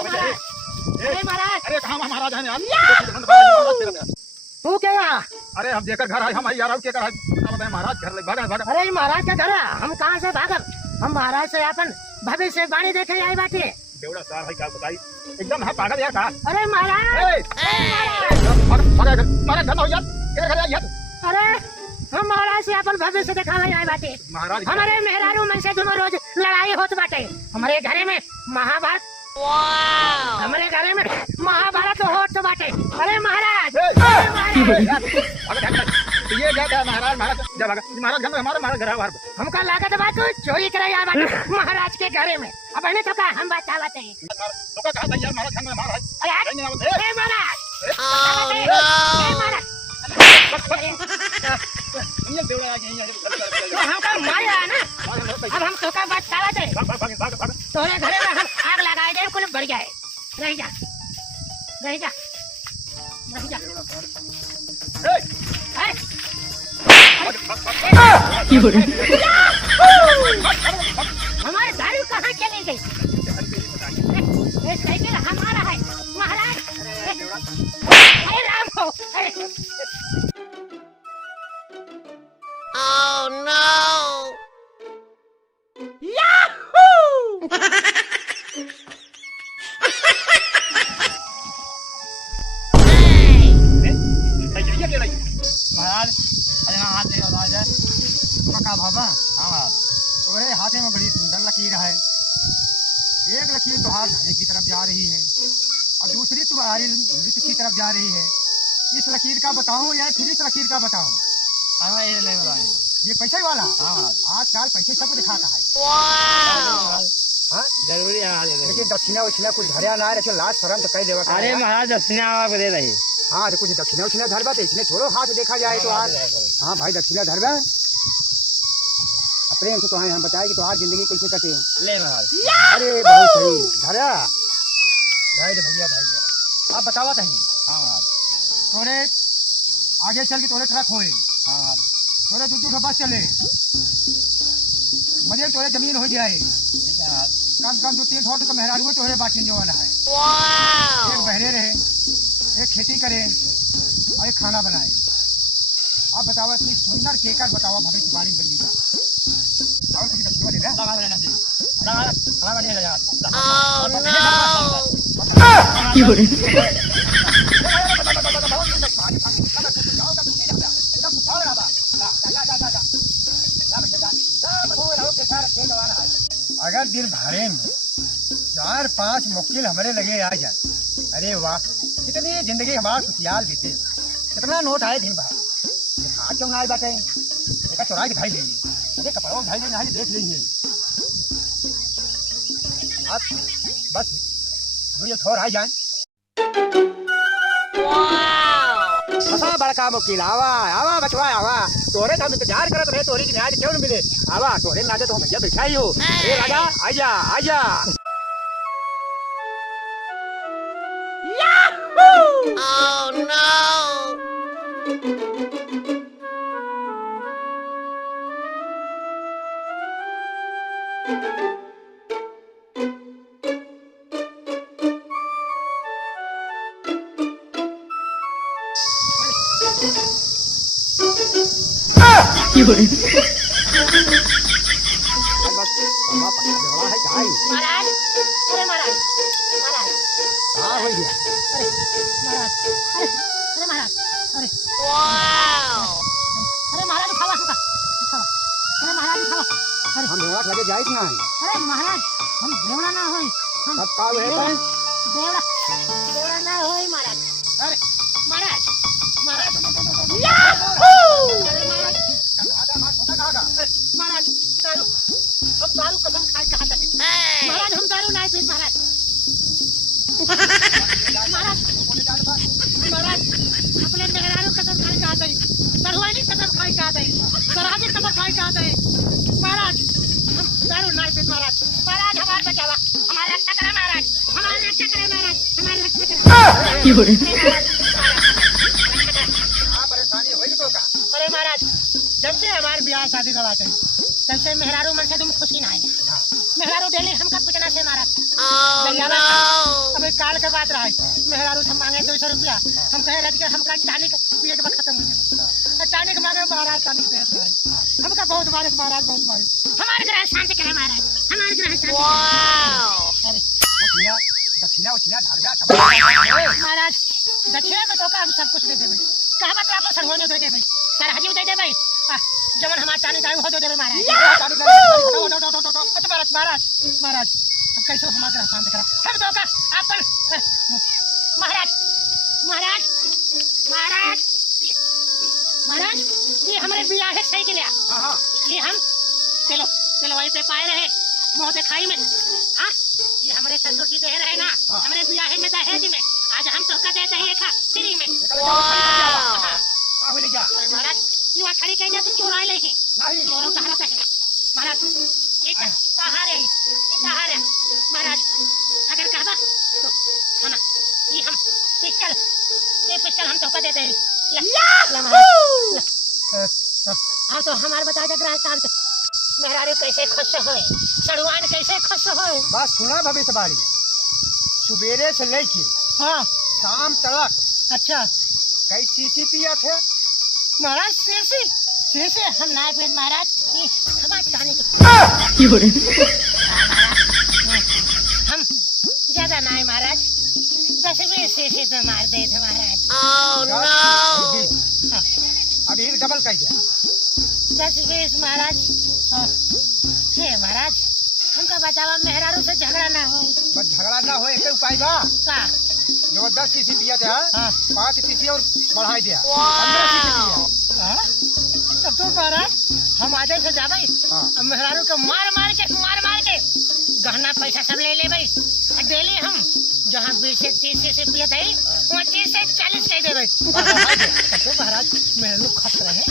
अरे महाराज, अरे कहाँ महाराज है यार? तू क्या? अरे हम जेकर घर आए हम यार के घर महाराज घर भागा भागा। अरे महाराज का घर है, हम कहाँ से भागब? हम महाराज से अपन भविष्य वाणी देखे आई बाटे। बेवड़ा साहब भाई क्या बताई एकदम है पागल यार का। अरे महाराज, महाराज घर में हो यार के घर यार। अरे हम महाराज से अपन भविष्य दिखावे आए बाटे। महाराज हमारे मेहरारू मन से दोनों रोज लड़ाई होत बाटे। हमारे घरे में महाभारत, हमारे घरे में महाभारत होत बाटे। अरे महाराज, ये क्या क्या महाराज महाराज जा भागा महाराज घर में हमारा घर है। हमका लागत बा तू चोरी करे आए बाटे महाराज के घरे में। अब इन्हें तो का हम बतावत है। तो का कहा यार महाराज घर में महाराज। अरे महाराज, महाराज ये बेवड़ा आ गया तो हमका मारा ना। अब हम तो का बात करावत है। भाग तोरे घरे में हम आग लगाए दे कुल बढ़ जाए। रह जा रह जा रह जा। हमारे दारू कहाँ चली गई? ये साइकिल हमारा है महाराज। अरे राम हो। Oh no! महाराज अरे हाथ दे महाराज है पक्का बाबा। हाँ महाराज तुम्हारे हाथे में बड़ी सुंदर लकीर है। एक लकीर तुम्हार धने की तरफ जा रही है और दूसरी तुम्हारी मृत्यु की तरफ जा रही है। इस लकीर का बताऊं या फिर इस लकीर का बताऊं? हाँ ये नहीं बताएं। ये पैसे वाला। हाँ आजकल पैसे सब दिखाता है। हाँ जरूरी है लेकिन दक्षिणा उछिना कुछ धरिया ना रहे लास्ट शर्म तो कह देवा। अरे महाराज दक्षिणा आप दे रही। हाँ तो कुछ दक्षिणा उछिना धरबा तो इसने छोड़ो हाथ देखा जाए तो आज। हाँ भाई दक्षिणा धरबा प्रेम से तो हम बताए कि तो आज जिंदगी कैसे कटे। ले महाराज। अरे बहुत सही धरा भाई भैया भाई आप बतावा कहीं। हाँ महाराज तोरे आगे चल के तोरे ट्रक होए। हाँ तोरे दूर बस चले मजे तोरे जमीन हो जाए। ठीक है महाराज। कम कम 2-3 थोड़ तो मेहरारू में तोरे बाकी जो वाला है। एक बहरे रहे, एक खेती करे और एक खाना बनाए। आप बतावा इतनी सुंदर केकर बतावा भविष्यवाणी बनी का और कुछ दक्षिणा दे दे। लगा लेना चाहिए। लगा ले जा। Oh no! अगर दिन भारे में 4-5 मुक्किल हमारे लगे आ जाए। अरे वाह कितनी जिंदगी हमारा खुशियाल बीते। कितना नोट आए दिन भर हाथ क्यों ना आए बातें एक चौराहे दिखाई देंगे। अरे कपड़ों भाई देना देख लीजिए आप बस ये थोड़ आ जाए। Wow! बड़का मुक्किल आवा आवा बचवा आवा तोरे तो हम इंतजार करत रहे तोरी की न्याय क्यों न मिले। आवा तोरे नाते तो हम भैया बैठा ही हो। अरे राजा आजा आजा। Oh no! महाराज, अरे महाराज, महाराज, हाँ हो गया। अरे महाराज, अरे महाराज, अरे Wow! अरे महाराज उठावा होगा, उठावा, अरे महाराज उठावा, अरे हम भेड़ा लगे जाए कि नहीं? अरे महाराज हम देवड़ा ना होई, हम सब पाव है देवड़ा भाई। देवड़ा देवड़ा ना होई महाराज। अरे महाराज, महाराज, अरे महाराज, महाराज दारू, हम दारू कसम खाए कहा था। Hey! महाराज हम दारू नहीं पीते महाराज। महाराज, महाराज अपने मेहरारू कसम खाए कहा था। सरवानी कसम खाए कहा था। सराजी कसम खाए कहा था। महाराज हम दारू नहीं पीते महाराज। महाराज हमारे बचावा, हमारे रक्षा करें महाराज, हमारे रक्षा करें महाराज, हमारे रक्षा करें। परेशानी होई तो का। अरे महाराज जब से हमारे ब्याह शादी का बात है तब से मेहरारू मन से तुम खुशी ना आए। मेहरारू डेली हमका पिटना से मारा Oh no! अब काल के बात रहा है मेहरारू से मांगे 200 रुपया हम कहे रह के हमका टानिक पीरियड में खत्म हो गया टानिक मांगे महाराज टानिक पे हमका बहुत मारे महाराज बहुत मारे हमारे ग्रह शांति करे महाराज हमारे ग्रह शांति Wow! अरे दक्षिणा दक्षिणा उछिना धरगा महाराज दक्षिणा में तो का हम सब कुछ दे देबे कहा बात आप सर होने दे देबे सर हाजी दे देबे जमन हमार टानिक आए हो दे देबे महाराज महाराज महाराज महाराज अब कैसे हमारा ग्रह शांत करा हम तो का अपन महाराज महाराज महाराज महाराज ये हमारे बियाह है सही के लिया हां ये हम चलो चलो वहीं पे पाए रहे मुंह पे खाई में हाँ ये हमारे ससुर जी दे रहे ना हमारे बियाह में दहेज में आज हम तो का देते हैं खा फ्री में Wow! आ ले जा अरे महाराज ये खड़ी कह जा तो चोरा ले है नहीं चोरों का हालत है महाराज ये कहा रहे महाराज अगर कहा तो खाना ये हम पिस्टल हम तो का देते हैं ले महाराज हाँ तो हमारे बता दे ग्रह शांत मेहरारू कैसे खुश होए सड़ुआन कैसे खुश होए बस सुना भविष्य बारी सुबेरे से लेके हाँ शाम तक अच्छा कई सीसी पिया थे महाराज से हम ना पे महाराज ये हमारे ताने तो हम ज्यादा ना महाराज 10-20 सीसी तो मार दे थे महाराज Oh no! हाँ, अब एक डबल कह दिया 10-20 महाराज हे महाराज हमका बतावा मेहरारू से झगड़ा ना हो बस झगड़ा ना हो एक उपाय बा का जो 10 सीसी पिया थे हाँ 5 सीसी और बढ़ाई दिया Wow! हाँ? तब तो महाराज हम आधे से जा भाई हाँ अब मेहरारू को मार मार के गहना पैसा सब ले भाई और डेली हम जहाँ 20 से 30 से पिया थे वहाँ 30 से 40 कह दे भाई तो महाराज मेहरारू खुश रहे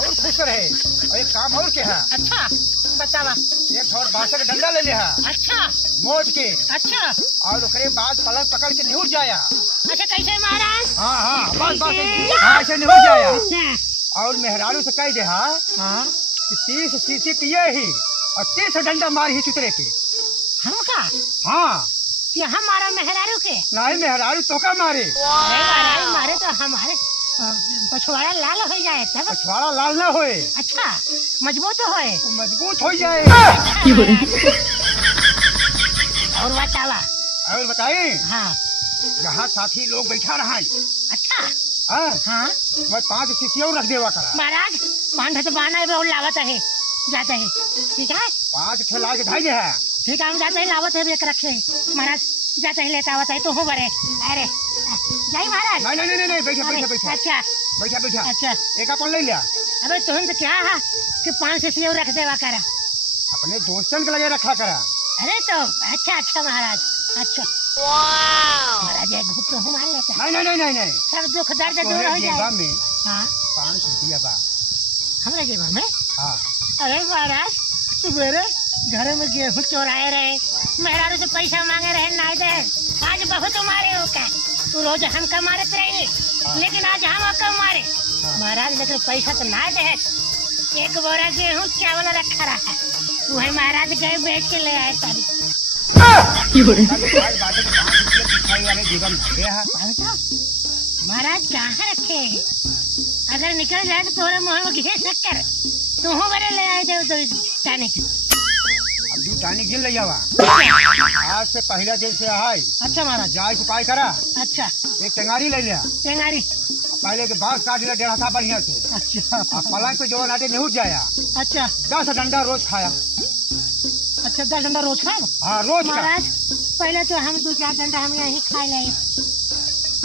और खुश रहे और एक काम और के है अच्छा बतावा एक थोड़ा बांस का डंडा ले लिया अच्छा मोच के अच्छा और उसके बाद पलंग पकड़ के निहुर जाया अच्छा कैसे महाराज हाँ हाँ बस बस हाँ ऐसे निहुर जाया अच्छा और मेहरारू से कह दे हाँ कि 30 सीसी पिए ही और 30 डंडा मार ही चुतरे के हमका हाँ ये हमारा मेहरारू के नहीं मेहरारू तो का मारे अरे महाराज मारे तो हमारे पछवाड़ा लाल हो जाए तब पछवाड़ा लाल ना होए अच्छा मजबूत होए वो मजबूत हो जाए और बतावा और बताए हाँ यहाँ साथी लोग बैठा रहा अच्छा हाँ हाँ मैं 5 सीसी और रख देवा करा महाराज बांधा तो बाना है और लावत है जाते है ठीक है 5 ठेला के धाई है ठीक है हम जाते हैं लावत है एक रखे महाराज जाते ही लेता आवत है तो हो बड़े अरे जाई महाराज नहीं बैठा अरे, बैठा बैठा अच्छा बैठा बैठा अच्छा एक अपन ले लिया अबे तुम तो क्या है कि 5 सीसी और रख देवा करा अपने दोस्तन के लगे रखा करा अरे तो अच्छा महाराज अच्छा Wow! महाराज एक घुट तो हम मान लेते नहीं सब दुख दर्द दूर हो तोहरे जेबा जाए में हाँ 5 रुपया बा हमारे जेबा में हाँ अरे महाराज सुबेरे घर में गेहूं चोराए रहे मेहरारू से पैसा मांगे रहे ना दे आज बहुत मारे हो क्या तू रोज हम का मारे रहे लेकिन आज हम कम मारे महाराज लेकिन पैसा तो ना दे एक बोरा गेहूं चावल रखा रहा वही महाराज गए बेच के ले आए सारी वाले जेबा में भरे है महाराज कहाँ रखे अगर निकल जाए तो थोड़ा मुँह में घिस कर तू हो बड़े ले आए थे तो जाने की अब दू टानी गिन लिया आज से पहला दिन से है अच्छा महाराज जाए उपाय करा अच्छा एक टेंगारी ले लिया टेंगारी पहले के बांस काट लिया 1.5 था बढ़िया से अच्छा और पलंग पे जो नाटे निहुट जाया अच्छा 10 डंडा रोज खाया अच्छा 10 डंडा रोज खाए हाँ रोज का महाराज पहले तो हम 2-4 डंडा हम यही खा ले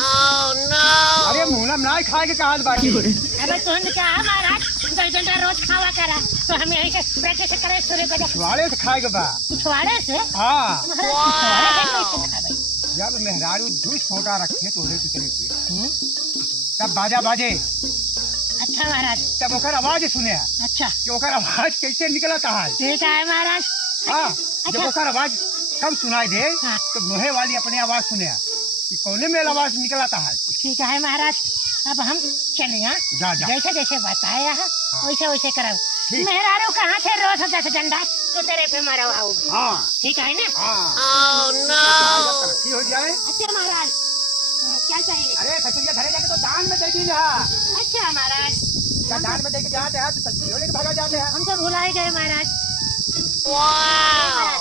Oh no! अरे मुहला में नहीं खाए के कहा बाकी अबे तुम क्या है महाराज 10 डंडा रोज खावा करा तो हम यही से प्रैक्टिस करे सूर्य को छुआड़े से खाए के बा पिछवाड़े से हाँ महाराज पिछवाड़े से कैसे खा भाई जब मेहरारू 2 छोटा रखे तो पे तब बाजा बाजे अच्छा महाराज तब ओकर आवाज सुने अच्छा कि ओकर आवाज कैसे निकलता है ठीक है महाराज हाँ जब ओकर आवाज कम सुनाई दे हाँ। तो मोहे वाली अपने आवाज सुने कि कौने में आवाज निकलता है ठीक है महाराज अब हम चले हाँ जा जैसे जैसे बताया है वैसे वैसे करो ठीक। मेहरारू कहाँ थे रोज 10 डंडा तो तेरे पे मारा हुआ हाँ ठीक है ना? हाँ Oh no! तरक्की हो जाए। अच्छा महाराज क्या चाहिए? अरे सचुरिया धरे जाके तो दान में दे दी रहा। अच्छा महाराज क्या दान में दे के जाते हैं तो सच्ची होने के भागा जाते हैं। हम तो भुलाए गए महाराज। Wow!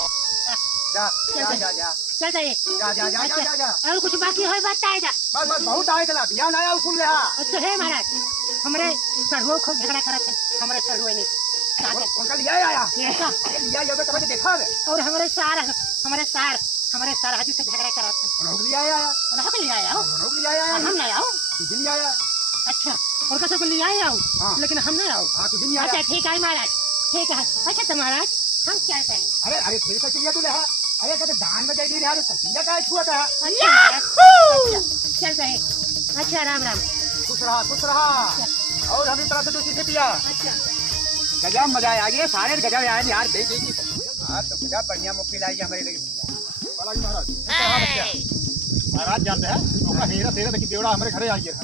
जा जा जा जा चल जाइए। जा जा जा जा जा और कुछ बाकी हो बताए जा। बस बस बहुत आए चला ध्यान आया सुन रहा। अच्छा है महाराज हमारे चढ़ुओं को झगड़ा करा थे हमारे चढ़ुए ने उनका लिया आया लिया ये तो मैंने देखा है। और हमारे सार हाजी से झगड़ा करा था। उन्होंने लिया आया और हम ले आया हो उन्होंने लिया आया और हम ले आओ। तुझे नहीं आया। अच्छा और कैसे को ले आए आओ हाँ। लेकिन हम नहीं आओ। हाँ तुझे नहीं आया। अच्छा ठीक है महाराज ठीक है। अच्छा तो महाराज हम क्या करें? अरे अरे फिर सचुरिया तू रहा। अरे कहते दान में दे दी रहा तो सचुरिया का छुआ था। अच्छा महाराज चल रहे। अच्छा राम राम। खुश रहा और हम इस तरह से दूसरी से पिया। अच्छा गजब मजा आया ये सारे गजब आया यार दे दे हाँ तो गजब बढ़िया मुक्ति लाई हमारे लिए। Hey! महाराज जानते हैं उसका हीरा तेरा देखिए बेवड़ा हमारे घरे आई गिरा।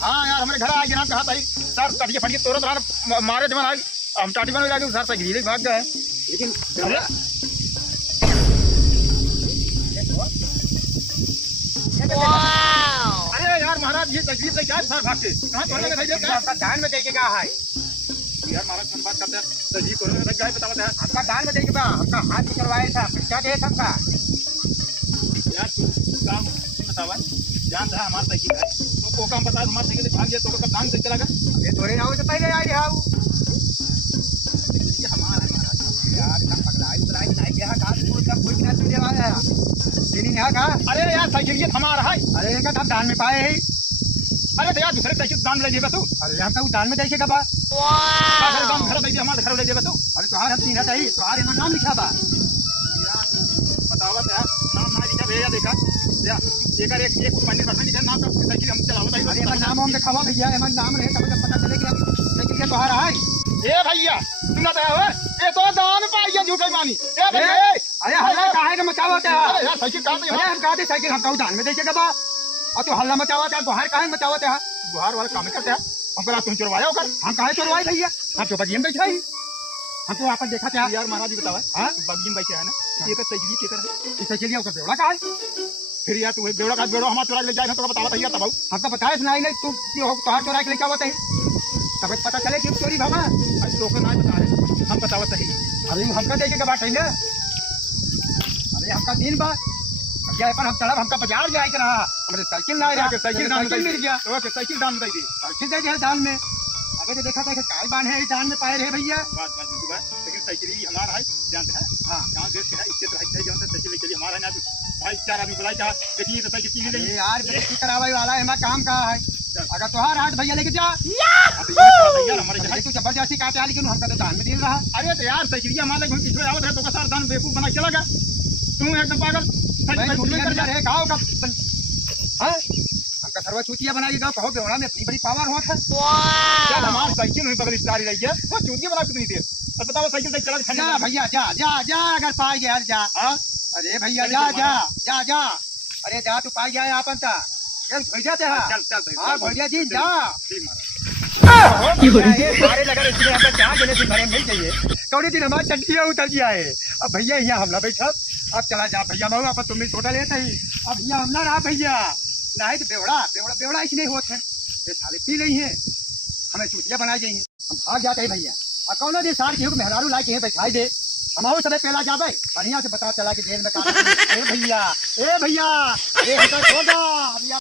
हाँ यार हमारे घर आ गिरा कहा था सर तटिए फटिए तोड़त रहा मारे जमान आई हम टाटी बन जाके सर से गिरे भाग गए। लेकिन Wow! अरे यार महाराज ये तकलीफ से क्या सर भाग के कहाँ तोड़ने का था आपका दान में दे के कहा है। यार महाराज कौन बात करते हैं तकलीफ तोड़ने का क्या बताते हैं आपका दान में दे के बा हमका हाथ में करवाया था क्या दे सबका। यार तू काम बतावा जानता है हमारा साइकिल है तो को काम बता हमारा साइकिल भाग गया तो कब दान से चला गया। अरे तोरे आओ तो पहले आई रहा ये हमारा है महाराज यार ना पकड़ाई उगलाई नहीं गया घास फूस का कोई ना तुझे आया तेरी ने कहा। अरे यार साइकिल ये हमारा है। अरे इनका हम दान में पाए ही। अरे तो यार दूसरे साइकिल दान ले जेबा तू अरे हम तो दान में दे के बा। घर दान Wow! घर दे हमारे घर ले जेबा तू अरे तुम्हारा हम तीन ही तुम्हारे यहाँ नाम लिखा बा। यार बतावत यार नाम ना लिखा भैया देखा या एक पंडित भर लिखा नाम का साइकिल हम चलावत अरे है। हमारा नाम हम दिखावा भैया हमारा नाम रहे तब पता चले कि लेकिन ये तुम्हारा है। ए भैया सुना तो है ये तो दान पाइए झूठे मानी ए भैया अरे हल्ला काहे का मचावत है। अरे यार साइकिल कहां पे अरे हम कहते साइकिल हम कहूँ दान में दे के बा और तू हल्ला मचावत है बाहर काहे मचावत है। बुहार वाला काम करते हैं हमको तुम चुरवाया होकर हम काहे चोरवाए भैया हम तो बगिए में बैठा ही हम तो आपन देखा था। यार महाराज जी बतावा हाँ? बगियम बैठे है ना ये तो साइकिल के तरह इस साइकिल का बेवड़ा का है। फिर यार तू बेवड़ा का बेवड़ा हमारा चुरा ले जाए तो बतावा भैया तब हमको बताया सुनाई नहीं तू क्यों तोहार चोरा के लेके आवत है तब पता चले कि चोरी भागा। अरे तो ना बता रहे हम बतावा सही। अरे हमका देखे के बात है ना। अरे हमका दिन बा भैया पर हम तड़प हमका बाजार जाए के रहा हमारे साइकिल ना आया साइकिल मिल गया ओके साइकिल दान दे दी साइकिल दे दिया दान में। अबे तो देखा था कि काय बान है दान में पाए रहे भैया। बात बात बिल्कुल है लेकिन साइकिल ही हमारा है जानते हैं। हाँ गांव देश के है इज्जत रही है जानते साइकिल के लिए हमारा ना भाई चार आदमी बुलाई था देखिए तो साइकिल की नहीं अरे यार बेइज्जती करावे वाला है हमारा काम कहा है। अगर तुहार हाथ भैया लेके जा यार हमारे अरे तू जबरदस्ती काटे आ लेकिन हमका तो दान में दे रहा। अरे तो यार साइकिल हमारे घर पीछे आवत है तो का सार दान बेवकूफ बना चला गया तुम एकदम पागल मैं छुट्टियां कर कर रहे गाँव का हाँ हमका सर्व छुट्टियां बनाई गाँव कहो बेवड़ा में अपनी बड़ी पावर होता है। यार Wow! हमारी साइकिल में पगड़ी सारी रही है वो चूतिया बना कितनी देर अब बताओ साइकिल से चला जा भैया जा जा जा अगर पाई गया जा। हाँ अरे भैया जा जा जा जा अरे जा तू पाई गया आपन ता चल भैया ते चल चल हाँ भैया जी जा ठीक महाराज सारे लगा इसमें हमको क्या देने से भरे मिल जाइए कौड़ी दिन हमारा चट्टिया उतर गया है। अब भैया यहाँ हमला बैठा अब चला जा भैया मऊ आप तुम छोटा लेते ही अब यहाँ हमला रहा भैया नहीं तो बेवड़ा बेवड़ा बेवड़ा इसलिए होते हैं ये साले पी रही है हमें चूतिया बनाई गई है हम भाग जाते हैं भैया और कौन दे सार के मेहरारू ला के बैठाई दे हम सब पहला जाबे बढ़िया से पता चला कि जेल में का भैया ए भैया ए